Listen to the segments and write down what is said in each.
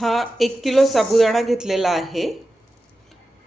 हा एक किलो साबुदाणा घेतलेला आहे.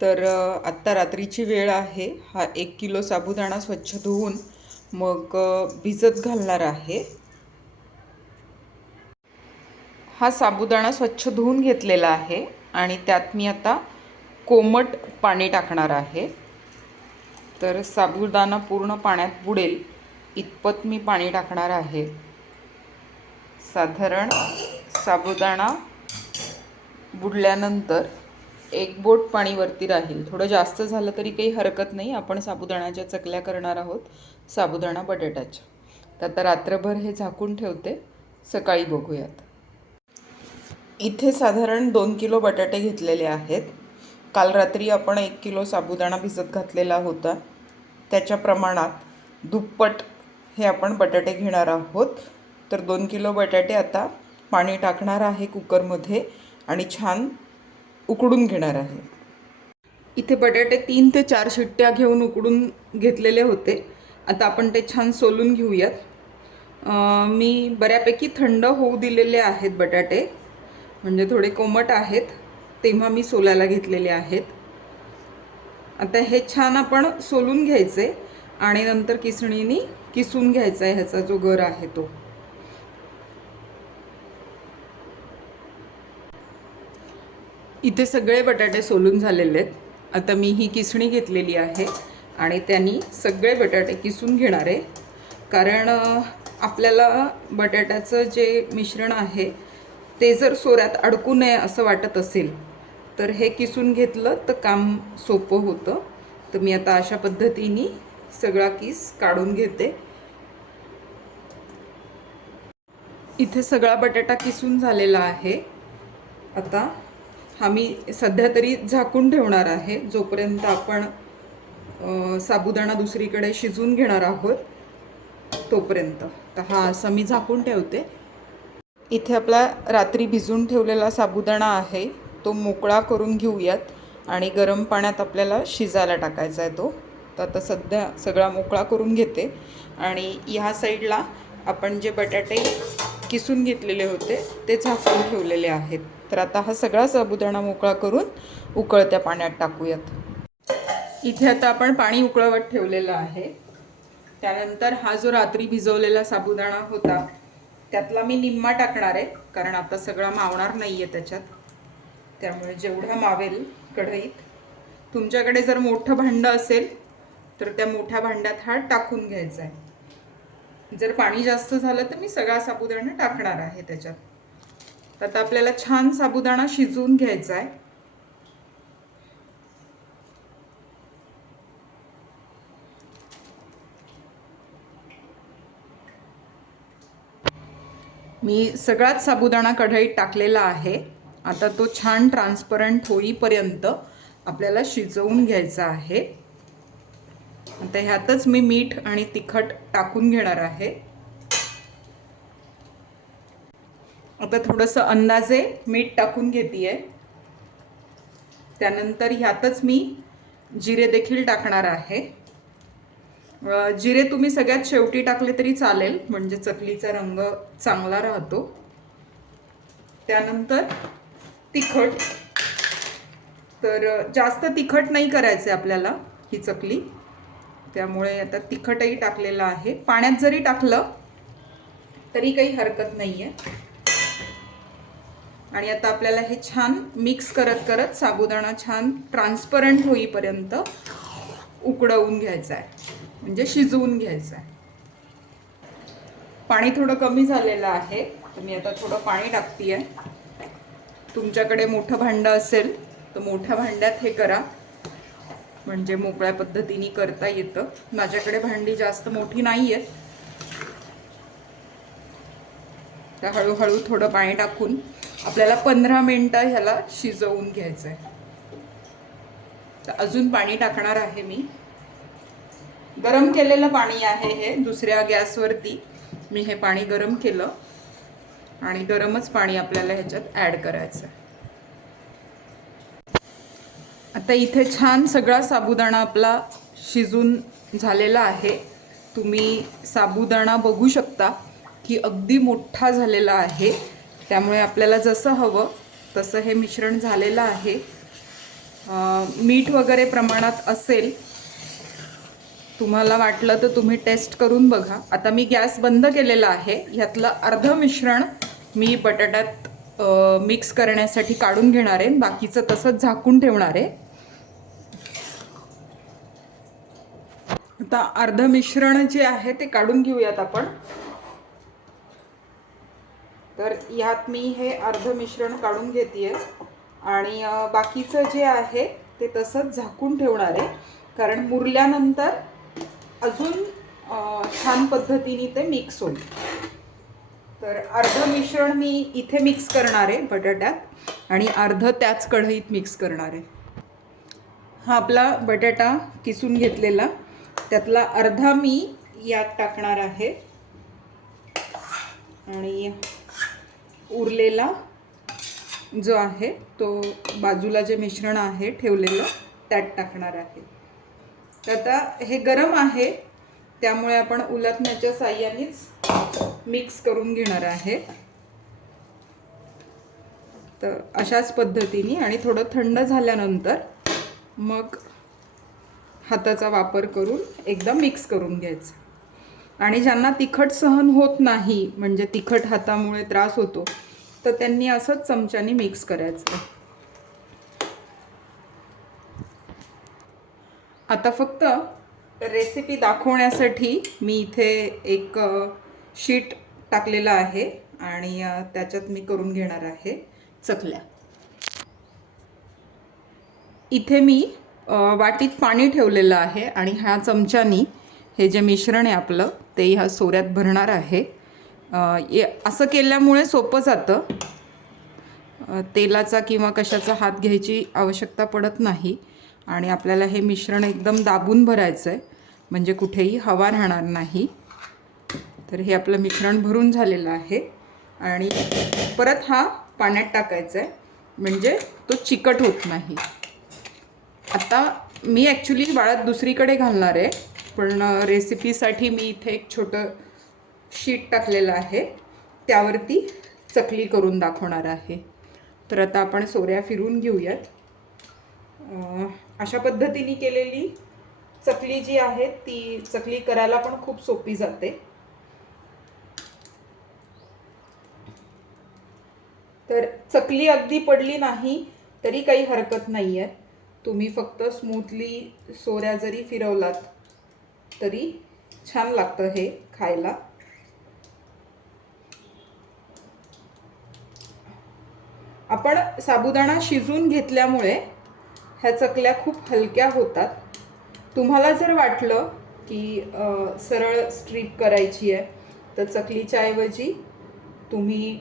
तर आत्ता रात्रीची वेळ आहे. हा एक किलो साबुदाणा स्वच्छ धुवून मग भिजत घालणार आहे. हा साबुदाणा स्वच्छ धुवून घेतलेला आहे आणि त्यात मी आता कोमट पाणी टाकणार आहे. तर साबुदाणा पूर्ण पाण्यात बुडेल. इतपत मी पाणी टाकणार आहे. साधारण साबुदाणा बुडल्यानंतर एक बोट पाणीवरती राहील. थोडं जास्त झालं तरी काही हरकत नाही. आपण साबुदाण्याच्या चकल्या करणार आहोत. साबुदाणा बटाट्याच्या. तर आता रात्रभर हे झाकून ठेवते. सकाळी बघूयात. इथे साधारण दोन किलो बटाटे घेतलेले आहेत. काल रात्री आपण एक किलो साबुदाणा भिजत घातलेला होता. त्याच्या प्रमाणात दुप्पट हे आपण बटाटे घेणार आहोत. तर दोन किलो बटाटे आता पाणी टाकणार आहे कुकरमध्ये. आणि छान उकडून घेणार आहे. इथे बटाटे तीन ते चार शिट्ट्या घेऊन उकडून घेतलेले होते. आता आपण ते छान सोलून घेऊयात. मी बऱ्यापैकी थंड होऊ दिलेले आहेत बटाटे. म्हणजे थोडे कोमट आहेत. तेव्हा मी सोलायला घेतलेले आहेत. आता हे छान आपण सोलून घ्यायचे आणि नंतर किसणीने किसून घ्यायचा आहे ह्याचा जो गर आहे तो. इथे सगळे बटाटे सोलून झालेले आहेत. आता मी ही किसणी घेतलेली आहे आणि त्यांनी सगळे बटाटे किसून घेणार आहे. कारण आपल्याला बटाट्याचं जे मिश्रण आहे ते जर सोऱ्यात अडकू नये असं वाटत असेल तर हे किसून घेतलं तर काम सोपं होतं. तर मी आता अशा पद्धतीने सगळा किस काढून घेते. इथे सगळा बटाटा किसून झालेला आहे. आता हा मी सध्या तरी झाकून ठेवणार आहे जोपर्यंत आपण साबुदाणा दुसरीकडे शिजून घेणार आहोत तोपर्यंत. तर हा असं मी झाकून ठेवते. इथे आपला रात्री भिजून ठेवलेला साबुदाणा आहे तो मोकळा करून घेऊयात आणि गरम पाण्यात आपल्याला शिजायला टाकायचा आहे तो. तर आता सध्या सगळा मोकळा करून घेते. आणि ह्या साईडला आपण जे बटाटे किसून घेतलेले होते ते झाकून ठेवलेले आहेत. तर आता हा सगळा साबुदाणा मोकळा करून उकळत्या पाण्यात टाकूयात. इथे आता आपण पाणी उकळवत ठेवलेलं आहे. त्यानंतर हा जो रात्री भिजवलेला साबुदाणा होता त्यातला मी निम्मा टाकणार आहे कारण आता सगळा मावणार नाही आहे त्याच्यात. त्यामुळे जेवढा मावेल कढईत. तुमच्याकडे जर मोठं भांडं असेल तर त्या मोठ्या भांड्यात हा टाकून घ्यायचा आहे. जर पाणी जास्त झालं तर मी सगळा साबुदाणा टाकणार आहे त्याच्यात. तर आता आपल्याला छान साबुदाणा शिजवून घ्यायचा आहे. मी सगळाच साबुदाणा कढईत टाकलेला आहे. आता तो छान ट्रान्सपरंट होईपर्यंत आपल्याला शिजवून घ्यायचा आहे. आता ह्यातच मी मीठ आणि तिखट टाकून घेणार आहे. आता थोडंसं अंदाजे मीठ टाकून घेते त्यानंतर ह्यातच मी जिरे देखील टाकणार आहे. जिरे तुम्ही सगळ्यात शेवटी टाकले तरी चालेल म्हणजे चकलीचा रंग चांगला राहतो. त्यानंतर तिखट. तर जास्त तिखट नाही करायचे आपल्याला ही चकली. त्यामुळे आता तिखटही टाकलेलं आहे. पाण्यात जरी टाकलं तरी काही हरकत नाही आहे आणि आता आपल्याला हे छान मिक्स करत करत साबुदाणा छान ट्रान्सपरंट होईपर्यंत उकडवून घ्यायचा आहे. म्हणजे शिजवून घ्यायचं आहे. पाणी थोडं कमी झालेलं आहे. तर मी आता थोडं पाणी टाकते आहे तुमच्याकडे मोठं भांडं असेल तर मोठ्या भांड्यात हे करा. म्हणजे मोकळ्या पद्धतीने करता येतं. माझ्याकडे भांडी जास्त मोठी नाही आहेत तर हळूहळू थोडं पाणी टाकून आपल्याला पंधरा मिनटं ह्याला शिजवून घ्यायचं आहे तर अजून पाणी टाकणार आहे मी. गरम केलेलं पाणी आहे हे दुसऱ्या गॅसवरती. मी हे पाणी गरम केलं. आणि गरमच पाणी आपल्याला ह्याच्यात ॲड करायचं आहे आता इथे छान सगळा साबुदाणा आपला शिजून झालेला आहे. तुम्ही साबुदाणा बघू शकता. की अगदी मोठा झालेला आहे. त्यामुळे आपल्याला जसं हवं तसं हे मिश्रण झालेलं आहे. मीठ वगैरे प्रमाणात असेल तुम्हाला वाटलं तर तुम्ही टेस्ट करून बघा. आता मी गॅस बंद केलेला आहे. ह्यातलं अर्ध मिश्रण मी बटाट्यात मिक्स करण्यासाठी काढून घेणार आहे. बाकीचं तसंच झाकून ठेवणार आहे. आता अर्ध मिश्रण जे आहे ते काढून घेऊयात आपण. तर यात मी हे अर्ध मिश्रण काढून घेते आणि बाकीचं जे आहे ते तसंच झाकून ठेवणार आहे. कारण मुरल्यानंतर अजून छान पद्धतीने ते मिक्स होईल. तर अर्ध मिश्रण मी इथे मिक्स करणार आहे बटाट्यात. आणि अर्ध त्याच कढईत मिक्स करणार आहे. हा आपला बटाटा किसून घेतलेला. त्यातला अर्धा मी यात टाकणार आहे. आणि उरलेला जो आहे तो बाजूला जे मिश्रण आहे ठेवलेलं त्यात टाकणार आहे. तर आता हे गरम आहे त्यामुळे आपण उलटण्याच्या साह्यानेच मिक्स करून घेणार आहे. तर अशाच पद्धतीने आणि थोडं थंड झाल्यानंतर मग हाताचा वापर करून एकदम मिक्स करून घ्यायचं. आणि ज्यांना तिखट सहन होत नाही म्हणजे तिखट हातामुळे त्रास होतो तर त्यांनी असंच चमच्याने मिक्स करायचं. आता फक्त रेसिपी दाखवण्यासाठी मी इथे एक शीट टाकलेलं आहे आणि त्याच्यात मी करून घेणार आहे चकल्या. इथे मी वाटीत पाणी ठेवलेलं आहे आणि ह्या चमच्यानी हे जे मिश्रण आहे आपलं ते ह्या सोऱ्यात भरणार आहे. ये- असं केल्यामुळे सोपं जातं. तेलाचा किंवा कशाचा हात घ्यायची आवश्यकता पडत नाही. आणि आपल्याला हे मिश्रण एकदम दाबून भरायचं आहे म्हणजे कुठेही हवा राहणार नाही. तर हे आपलं मिश्रण भरून झालेलं आहे. आणि परत हा पाण्यात टाकायचा आहे म्हणजे तो चिकट होत नाही. आता मी ॲक्च्युली बाळात दुसरीकडे घालणार आहे. पण रेसिपीसाठी मी इथे एक छोटं शीट टाकलेलं आहे. त्यावरती चकली करून दाखवणार आहे. तर आता आपण सोऱ्या फिरून घेऊयात. अशा पद्धतीने केलेली चकली जी आहे ती चकली करायला पण खूप सोपी जाते. तर चकली अगदी पडली नाही तरी काही हरकत नाही आहे तुम्ही फक्त स्मूथली सोऱ्या जरी फिरवलात तरी छान लागतं हे खायला. आपण साबुदाणा शिजून घेतल्यामुळे ह्या चकल्या खूप हलक्या होतात. तुम्हाला जर वाटलं की सरळ स्ट्रीप करायची आहे तर चकलीच्या ऐवजी तुम्ही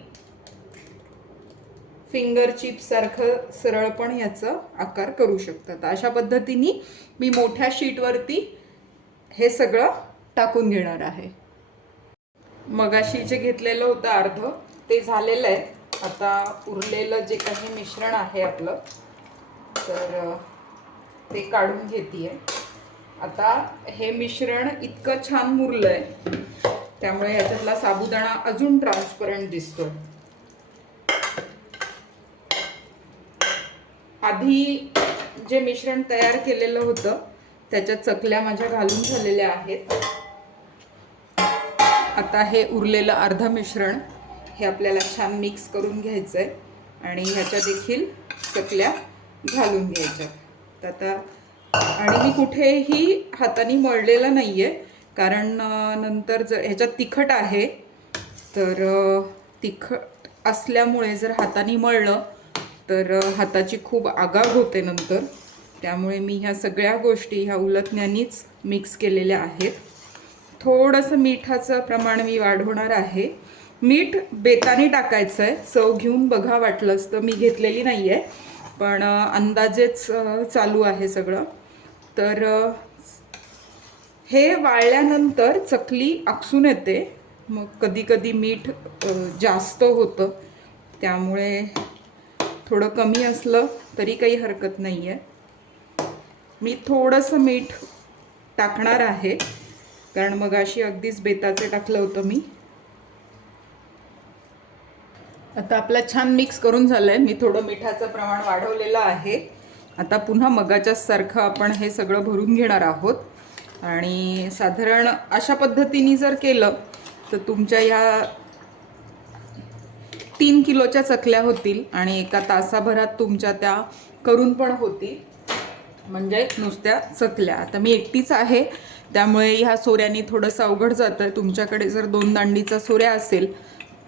फिंगर चिपसारखं सरळ पण ह्याचं आकार करू शकता तर अशा पद्धतीने मी मोठ्या शीटवरती हे सगळं टाकून घेणार आहे. मगाशी जे घेतलेलं होतं अर्ध ते झालेलं आहे. आता उरलेलं जे काही मिश्रण आहे आपलं तर ते काढून घेते आता हे मिश्रण इतकं छान मुरलं आहे त्यामुळे ह्याच्यातला साबुदाणा अजून ट्रान्सपरंट दिसतो आधी जे मिश्रण तयार केलेलं होतं त्याच्या चकल्या माझ्या घालून झालेल्या आहेत. आता हे उरलेलं अर्ध मिश्रण हे आपल्याला छान मिक्स करून घ्यायचं आहे आणि ह्याच्या देखील चकल्या घालून घ्यायच्या. तर आता आणि मी कुठेही हाताने मळलेलं नाही आहे कारण नंतर जर ह्याच्यात तिखट आहे तर तिखट असल्यामुळे जर हाताने मळलं तर हाताची खूप आगाग होते नंतर. त्यामुळे मी ह्या सगळ्या गोष्टी ह्या उलटण्यानीच मिक्स केलेल्या आहेत. थोडंसं मिठाचं प्रमाण मी वाढवणार आहे. मीठ बेताने टाकायचं आहे चव घेऊन बघा वाटलंच तर मी घेतलेली नाही आहे पण अंदाजेच चालू आहे सगळं. तर हे वाळल्यानंतर चकली आकसून येते. मग कधी कधी मीठ जास्त होतं. त्यामुळे थोडं कमी असलं तरी काही हरकत नाही आहे मी थोडंसं मीठ टाकणार आहे. कारण मग अशी अगदीच बेताचे टाकलं होतं मी. आता आपला छान मिक्स करून झालंय. मी थोडं मिठाचं प्रमाण वाढवलेलं आहे. आता पुन्हा मगाच्या सारखं आपण हे सगळं भरून घेणार आहोत. आणि साधारण अशा पद्धतीने जर केलं तर तुमच्या या तीन किलोच्या चकल्या होतील आणि एका तासाभरात तुमच्या त्या करून पण होतील. म्हणजे नुसत्या चकल्या आता मी एकटीच आहे त्यामुळे ह्या सोऱ्याने थोडंसं अवघड जातं तुमच्याकडे जर दोन दांडीचा सोऱ्या असेल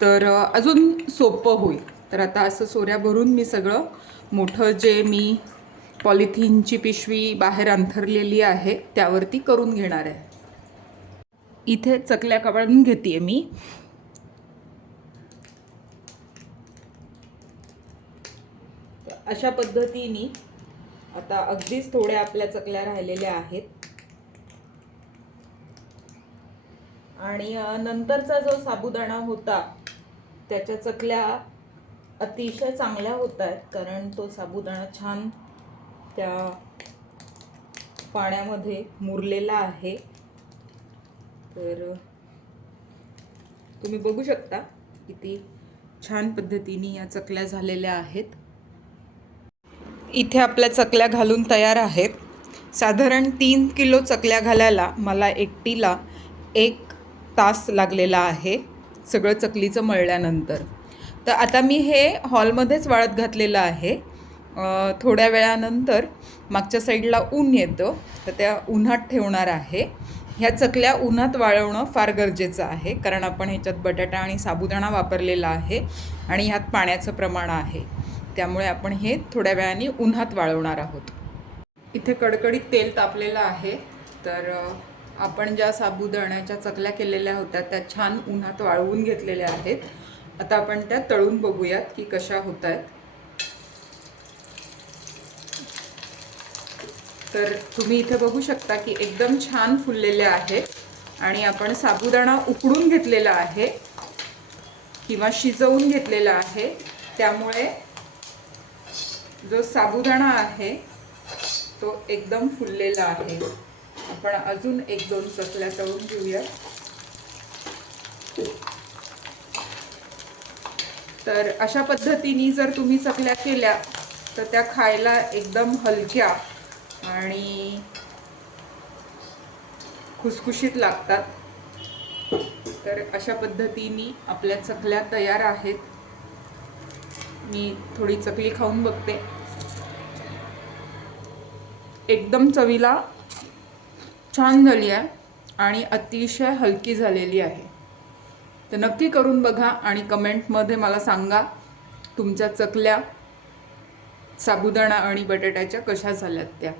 तर अजून सोपं होईल. तर आता असं सोऱ्या भरून मी सगळं मोठं जे मी पॉलिथिनची पिशवी बाहेर अंथरलेली आहे त्यावरती करून घेणार आहे. इथे चकल्या काढून घेते मी. अशा पद्धतीने आता अगदीच थोड्या आपल्या चकल्या राहिलेल्या आहेत. आणि नंतरचा जो साबुदाणा होता त्याच्या चकल्या अतिशय चांगल्या होत आहेत कारण तो साबुदाणा छान त्या पाण्यामध्ये मुरलेला आहे. तर तुम्ही बघू शकता किती छान पद्धतीने या चकल्या झालेल्या आहेत. इथे आपल्या चकल्या घालून तयार आहेत. साधारण तीन किलो चकल्या घालायला मला एकटीला एक तास लागलेला आहे सगळं चकलीचं मळल्यानंतर. तर आता मी हे हॉलमध्येच वाळत घातलेलं आहे. थोड्या वेळानंतर मागच्या साईडला ऊन येतं तर त्या उन्हात ठेवणार आहे. ह्या चकल्या उन्हात वाळवणं फार गरजेचं आहे कारण आपण ह्याच्यात बटाटा आणि साबुदाणा वापरलेला आहे आणि ह्यात पाण्याचं प्रमाण आहे. त्यामुळे आपण हे थोड्या वेळाने उन्हात वाळवणार आहोत. इथे कडकडीत तेल तापलेलं आहे तर आपण ज्या साबुदाण्याच्या चकल्या केलेल्या होत्या त्या छान उन्हात वाळवून घेतलेल्या आहेत. आता आपण त्या तळून बघूयात की कशा होत आहेत तर तुम्ही इथे बघू शकता की एकदम छान फुललेल्या आहेत आणि आपण साबुदाणा उकडून घेतलेला आहे किंवा शिजवून घेतलेला आहे. त्यामुळे जो साबुदाणा आहे तो एकदम फुललेला आहे. आपण अजून एक दोन चकल्या तळून घेऊया. तर अशा पद्धतीने जर तुम्ही चकल्या केल्या तर त्या खायला एकदम हलक्या आणि खुसखुशीत लागतात. तर अशा पद्धतीने आपल्या चकल्या तयार आहेत. मी थोडी चकली खाऊन बघते. एकदम चवीला छान झाली आहे आणि अतिशय हलकी झालेली आहे. तर नक्की करून बघा आणि कमेंटमध्ये मला सांगा तुमच्या चकल्या साबुदाणा आणि बटाट्याच्या कशा झाल्यात त्या.